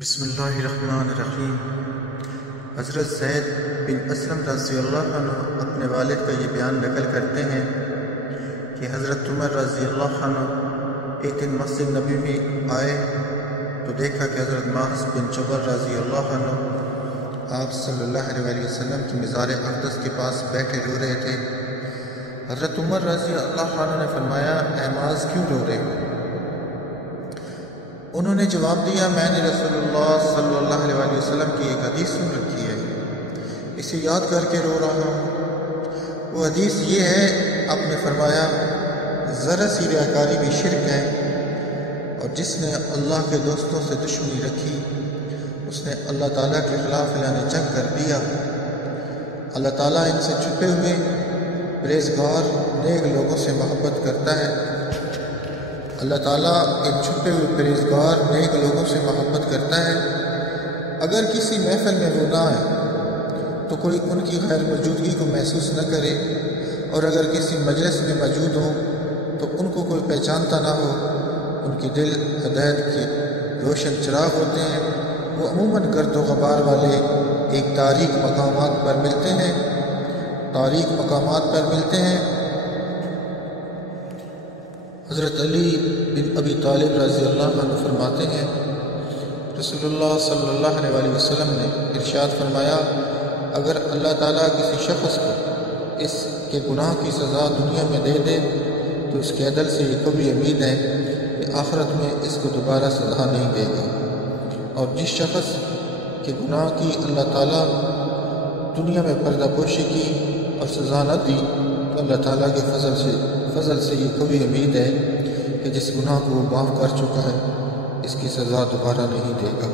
بسم اللہ الرحمن الرحیم۔ حضرت زید بن اسلم رضی اللہ عنہ اپنے والد کا یہ بیان نقل کرتے ہیں کہ حضرت عمر رضی اللہ عنہ ایک دن مسجد نبی میں آئے تو دیکھا کہ حضرت معاذ بن جبل رضی اللہ عنہ آپ صلی اللہ علیہ وسلم کی مزار اقدس کے پاس بیٹھے رو رہے تھے۔ حضرت عمر رضی اللہ عنہ نے فرمایا، اے معاذ کیوں رو رہے ہو؟ انہوں نے جواب دیا، میں نے رسول اللہ صلی اللہ علیہ وسلم کی ایک حدیث سن رکھی ہے، اسے یاد کر کے رو رہا ہوں۔ وہ حدیث یہ ہے، آپ نے فرمایا ذرا سی ریاکاری بھی شرک ہے، اور جس نے اللہ کے دوستوں سے دشمنی رکھی اس نے اللہ تعالیٰ کے خلاف یعنی جنگ کر دیا۔ اللہ تعالیٰ ان سے چھپے ہوئے پرہیزگار نیک لوگوں سے محبت کرتا ہے۔ اللہ تعالیٰ ان چھپے ہوئے پرہیزگار نیک لوگوں سے محبت کرتا ہے۔ اگر کسی محفل میں وہ نہ آئے تو کوئی ان کی غیر موجودگی کو محسوس نہ کرے، اور اگر کسی مجلس میں موجود ہوں تو ان کو کوئی پہچانتا نہ ہو۔ ان کے دل ہدایت کے روشن چراغ ہوتے ہیں۔ وہ عموماً گرد و غبار والے ایک تاریک مقامات پر ملتے ہیں حضرت علی بن ابی طالب رضی اللہ عنہ فرماتے ہیں، رسول اللہ صلی اللہ علیہ وسلم نے ارشاد فرمایا، اگر اللہ تعالیٰ کسی شخص کو اس کے گناہ کی سزا دنیا میں دے دے تو اس کے عدل سے یہ کبھی امید ہے کہ آخرت میں اس کو دوبارہ سزا نہیں دے گا، اور جس شخص کے گناہ کی اللہ تعالیٰ دنیا میں پردہ پوشی کی اور سزا نہ دی تو اللہ تعالیٰ کے فضل سے یہ کبھی امید ہے کہ جس گناہ کو وہ معاف کر چکا ہے اس کی سزا دوبارہ نہیں دے گا۔